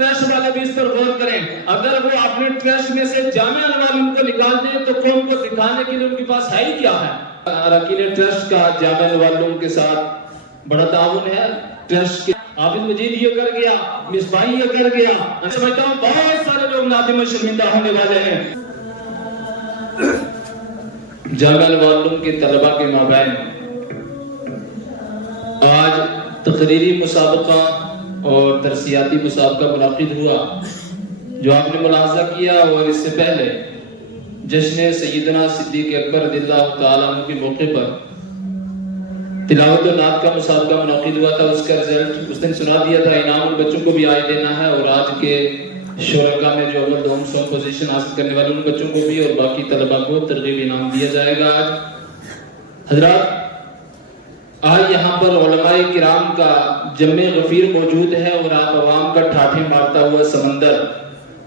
Trust والے بھی اس پر غور کریں. اگر وہ اپنے ٹرسٹ میں سے جامعہ انوار کو نکال دیں تو قوم کو دکھانے کے لیے ان کے پاس ہے ہی کیا ہے. اراکین ٹرسٹ کا جامعہ انوار کے ساتھ بڑا تعاون ہے. ٹرسٹ کے عابد مجید یہ کر گیا, مصباحی یہ کر گیا, میں سمجھتا ہوں بہت سارے لوگ نادم و شرمندہ ہونے والے ہیں. جامعہ انوار کے طلبہ کے مابین آج تقریری مسابقہ اور درسیاتی مسابقہ منعقد ہوا جو آپ نے ملاحظہ کیا. اور اس سے پہلے جشن سیدنا صدیق اکبر رضی اللہ تعالیٰ عنہ کے موقع پر تلاوت و نعت کا مسابقہ منعقد ہوا تھا. اس کا رزلٹ اس نے سنا دیا تھا. انعام بچوں کو بھی آج دینا ہے اور آج کے شرکاء میں جو اول دوم سوم پوزیشن حاصل کرنے والے ان بچوں کو بھی اور باقی طلبہ کو ترغیب انعام دیا جائے گا. آج حضرات آج یہاں پر علماء کرام کا جمع غفیر موجود ہے اور آپ عوام کا ٹھاٹھے مارتا ہوا سمندر.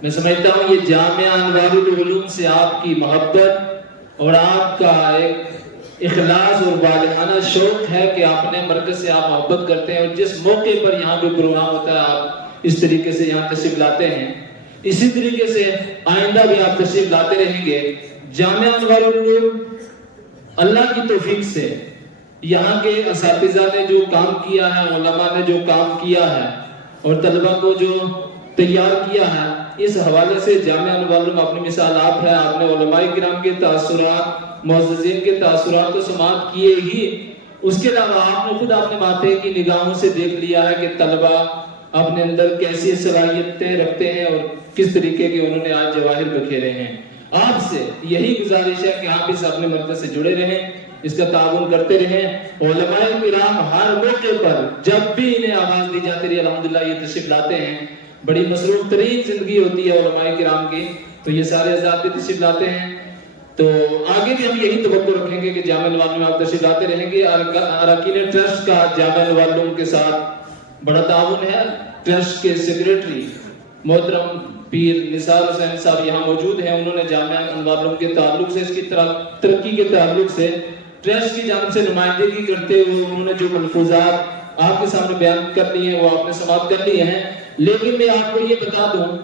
میں سمجھتا ہوں یہ جامعہ انوار العلوم سے آپ کی محبت اور آپ کا ایک اخلاص اور والہانہ شوق ہے کہ آپ نے مرکز سے آپ محبت کرتے ہیں اور جس موقع پر یہاں پہ پروگرام ہوتا ہے آپ اس طریقے سے یہاں تشریف لاتے ہیں. اسی طریقے سے آئندہ بھی آپ تشریف لاتے رہیں گے. جامعہ انوار العلوم اللہ کی توفیق سے یہاں کے اساتذہ نے جو کام کیا ہے, علماء نے جو کام کیا ہے اور طلبہ کو جو تیار کیا ہے, اس حوالے سے جامعہ انوار العلوم اپنی مثال آپ ہے. آپ نے علماء کرام کے تاثرات, معززین کے تاثرات کو سماعت کیے ہی, اس کے علاوہ آپ نے خود اپنے ماتھے کی نگاہوں سے دیکھ لیا ہے کہ طلبہ اپنے اندر کیسی صلاحیتیں رکھتے ہیں اور کس طریقے کے انہوں نے آج جواہر بکھیرے ہیں. آپ سے یہی گزارش ہے کہ آپ اس اپنے مرکز سے جڑے رہیں, اس کا تعاون کرتے رہیں. علماء کرام ہر موقع پر جب بھی انہیں آواز دی جاتی رہی الحمدللہ یہ تشریف لاتے ہیں. بڑی مصروف ترین زندگی ہوتی ہے علماء کرام کی, تو یہ سارے حضرات بھی تشریف لاتے ہیں. تو آگے بھی ہم یہی توقع رکھیں گے کہ جامعہ انوار میں آپ تشریف لاتے رہیں گے. اراکین ٹرسٹ کا جامعہ انوار کے ساتھ بڑا تعاون ہے. ٹرسٹ کے سیکریٹری محترم پیر نثار حسین صاحب یہاں موجود ہیں. انہوں نے جامعہ انوار کے تعلق سے, اس کی ترقی کے تعلق سے ٹرسٹ کی جانب سے نمائندگی کرتے ہوئے انہوں نے جو ملفوظات آپ کے سامنے بیان کر لیے ہیں وہ آپ نے سماعت کر لیے ہیں. لیکن میں آپ کو یہ بتا دوں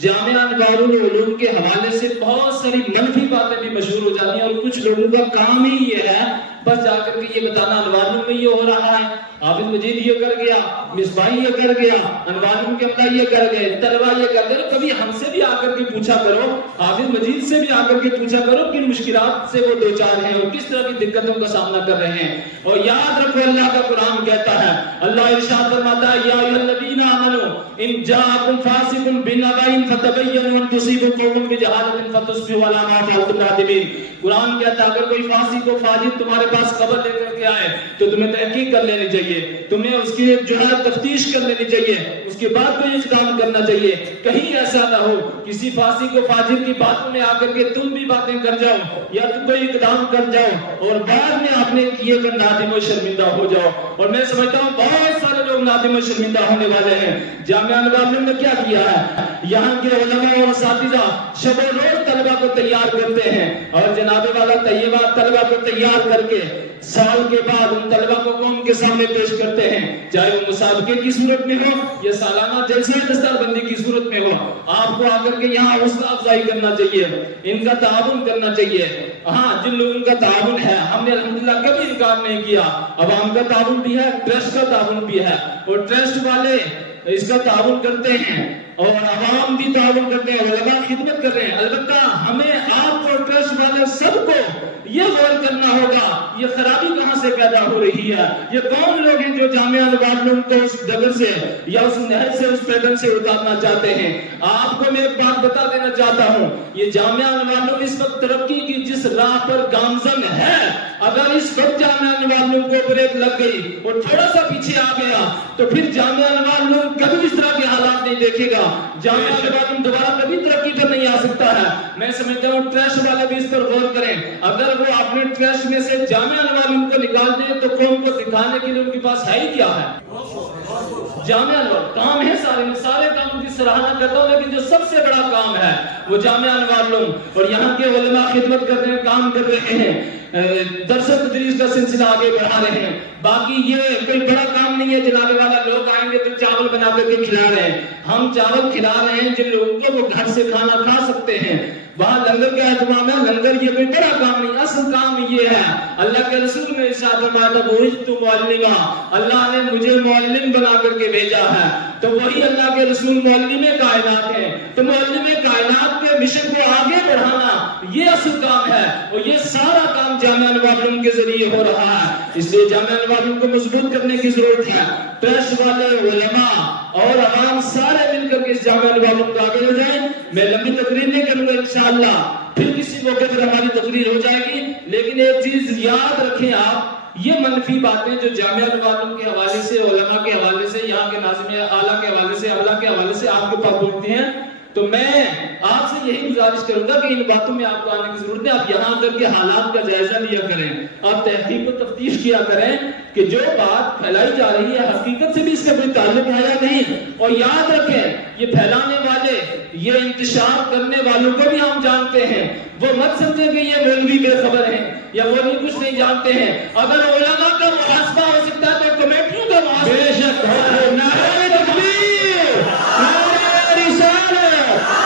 جامعہ انوار العلوم کے حوالے سے بہت ساری منفی باتیں بھی مشہور ہو جاتی ہیں اور کچھ لوگوں کا کام ہی یہ ہے بس جا کر کے یہ بتانا انوار العلوم میں یہ ہو رہا ہے, عابد مجید یہ کر گیا, مصباحی یہ کر گیا, انوار العلوم کے عملہ یہ کر گئے, طلبہ یہ کر گئے. کبھی ہم سے بھی آ کر کے پوچھا کرو, عابد مجید سے بھی آ کر کے پوچھا کرو کن مشکلات سے وہ دو چار ہیں اور کس طرح کی دقتوں کا سامنا کر رہے ہیں. اور یاد رکھو اللہ کا قرآن کہتا ہے, اللہ ارشاد فرماتا ہے یا ایھا الذین آمنوا ان جاءکم فاسق بنبأ فتبینوا ان تصیبوا قوما بجہالۃ فتصبحوا علی ما فعلتم نادمین. قرآن کہتا ہے اگر کوئی فاسق و فاجر تمہارے پاس خبر لے کر کے آئے تو تمہیں تحقیق کر لینی چاہیے, تمہیں اس کی جو ہے تفتیش کر لینی چاہیے, اس کے بعد کوئی اقدام کرنا چاہیے. کہیں ایسا نہ ہو کسی فاسق و فاجر کی باتوں میں آ کر کے تم بھی باتیں کر جاؤ یا تم کوئی اقدام کر جاؤ اور بعد میں آپ نے کیے کر نادم و شرمندہ ہو جاؤ. اور میں سمجھتا ہوں بہت سارے لوگ نادم و شرمندہ ہونے والے ہیں. جامعہ انوار نے کیا کیا ہے, یہاں کے علماء اور اساتذہ شب و روز طلبہ کو تیار کرتے ہیں اور جناب والا طیبہ طلبہ کو تیار کر کے سال کے بعد ان طلبہ کو قوم کے سامنے پیش کرتے ہیں, چاہے وہ مسابقے کی صورت میں ہو یا سالانہ جلسے دستار بندی کی صورت میں ہو. آپ کو آ کر کے یہاں حوصلہ افزائی کرنا چاہیے, ان کا تعاون کرنا چاہیے. ہاں جن لوگوں کا تعاون ہے ہم نے الحمدللہ کبھی انکار نہیں کیا. عوام کا تعاون بھی ہے, ٹرسٹ کا تعاون بھی ہے اور ٹرسٹ والے اس کا تعاون کرتے ہیں اور عوام بھی تعاون کرتے ہیں, علماء خدمت کر رہے ہیں. البتہ ہمیں آپ کو ٹرسٹ والے سب کو یہ غور کرنا ہوگا یہ خرابی کہاں سے پیدا ہو رہی ہے, یہ کون لوگ ہیں جو جامعہ انوار العلوم کو اس ڈگر سے یا اس نہر سے اس پیٹرن سے اتارنا چاہتے ہیں. آپ کو میں ایک بات بتا دینا چاہتا ہوں, یہ جامعہ انوار العلوم اس وقت ترقی کی جس راہ پر گامزن ہے, اگر اس وقت جامعہ انوار العلوم کو بریک لگ گئی اور تھوڑا سا پیچھے آ گیا تو پھر جامعہ انوار العلوم کبھی اس طرح کے حالات نہیں دیکھے گا. جامعہ انوار العلوم دوبارہ کبھی ترقی پر نہیں آ سکتا ہے. میں سمجھتا ہوں ٹرسٹ والے بھی اس پر غور کریں. اگر وہ اپنے ٹرسٹ میں سے جامعہ انوار العلوم کو نکال دیں تو قوم کو دکھانے کے لیے ان کے پاس ہے ہی کیا ہے. جامعہ انوار کام ہے سارے, میں سارے کاموں کی سراہنا کرتا ہوں لیکن جو سب سے بڑا کام ہے وہ جامعہ انوار العلوم اور یہاں کے علماء خدمت کر رہے ہیں, کام کر رہے ہیں. درس و تدریس کا سلسلہ آگے بڑھا رہے ہیں. باقی یہ کوئی بڑا کام نہیں ہے جناب والا لوگ آئیں گے تو چاول بنا کر کے کھلا رہے ہیں. ہم چاول کھلا رہے ہیں جن لوگوں کو وہ گھر سے کھانا کھا سکتے ہیں. وہاں لنگر کا اہتمام ہے. لنگر یہ کوئی بڑا کام نہیں, اصل کام یہ ہے. اللہ کے رسول نے ارشاد فرمایا تھا بعثت معلما, اللہ نے مجھے معلم بنا کر کے بھیجا ہے. تو وہی اللہ کے رسول معلم کائنات ہیں. تو معلم کائنات کے مشن کو آگے بڑھانا یہ اصل کام ہے, اور یہ سارا کام جامعہ انوار العلوم کے ذریعے ہو رہا ہے. اس لیے جامعہ انوار العلوم کو مضبوط کرنے کی ضرورت ہے. ٹرسٹ والے, علماء اور عوام سارے مل کر کے اس جامعہ انوار العلوم کو آگے لے جائیں. میں لمبی تقریر نہیں کروں گا انشاءاللہ, پھر کسی موقع پر ہماری تقریر ہو جائے گی. لیکن ایک چیز یاد رکھیں آپ, یہ منفی باتیں جو جامعہ انوار العلوم کے حوالے سے, علماء کے حوالے سے, یہاں کے ناظم اعلیٰ کے حوالے سے, اللہ کے حوالے سے آپ کے پاس پہنچتی ہیں, تو میں آپ سے یہی گزارش کروں گا کہ ان باتوں میں آپ کو آنے کی ضرورت ہے. آپ یہاں کر کے حالات کا جائزہ لیا کریں, آپ تحقیق و تفتیش کیا کریں کہ جو بات پھیلائی جا رہی ہے حقیقت سے بھی اس کا کوئی تعلق ہے یا نہیں. اور یاد رکھیں, یہ پھیلانے والے, یہ انتشار کرنے والوں کو بھی ہم جانتے ہیں. وہ مت سمجھیں کہ یہ مولوی بے خبر ہیں یا مولوی کچھ نہیں جانتے ہیں. اگر علماء کا محاسبہ ہو سکتا ہے تو کمیٹیوں کا محاسبہ بے شک ہو. نعرہ تکبیر, نعرہ رسالت,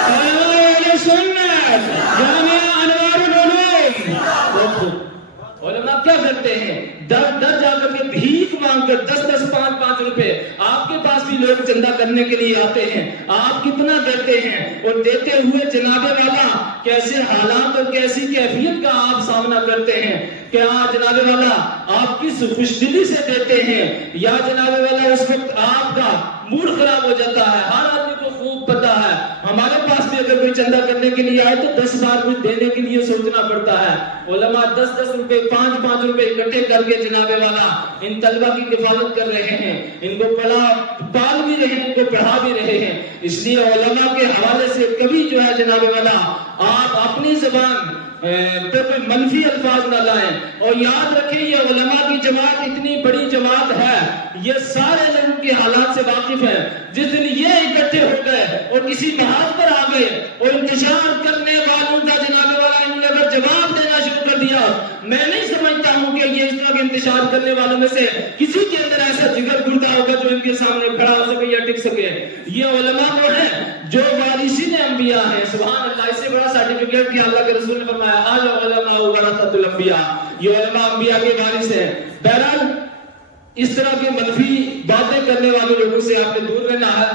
اہل سنت, جامعہ انوار العلوم. علماء کیا کرتے ہیں, در در جا کر کے بھیک مانگ کر 10-10, 5-5 روپے, آپ کے پاس بھی لوگ چندہ کرنے کے لیے آتے ہیں. آپ کتنا دیتے ہیں, اور دیتے ہوئے جناب والا کیسے حالات اور کیسی کیفیت کا آپ سامنا کرتے ہیں کہ جناب والا آپ کس خوش دلی سے دیتے ہیں, یا جناب والا اس وقت آپ کا موڈ خراب ہو جاتا ہے. ہر آدمی کو خوب پتا ہے, ہمارے پاس بھی اگر کوئی چندہ کرنے کے لیے آئے تو 10 بار کچھ دینے کے لیے سوچنا پڑتا ہے. علماء 10-10 روپے, 5-5 روپے اکٹھے کر کے جناب والا ان طلبہ کی کفالت کر رہے ہیں, ان کو پال بھی رہے ہیں, ان کو پڑھا بھی رہے ہیں. اس لیے علماء کے حوالے سے کبھی جو ہے جناب والا آپ اپنی زبان پہ کوئی منفی الفاظ نہ لائیں. اور یاد رکھیں, یہ علماء کی جماعت اتنی بڑی جماعت ہے, یہ سارے لوگوں کے حالات سے واقف ہیں. جس دن یہ اکٹھے ہو گئے اور کسی محاذ پر آ گئے اور انتشار کرنے والوں کا جناب والا انہوں نے اگر جواب دینا شروع کر دیا, میں نہیں سمجھتا ہوں کہ یہ اس طرح کے انتشار کرنے والوں میں سے کسی کے اندر ایسا جگر گھرتا ہوگا جو ان کے سامنے کھڑا ہو سکے یا ٹک سکے. یہ علماء وہ ہیں جو وارثین انبیاء ہیں. سبحان اللہ, اس سے بڑا سرٹیفکیٹ کہ اللہ کے رسول نے فرمایا العلماء ورثۃ الانبیاء, یہ علماء انبیاء کے وارث ہیں. بہرحال اس طرح کی منفی باتیں کرنے والے لوگوں سے آپ نے دور رہنا ہے.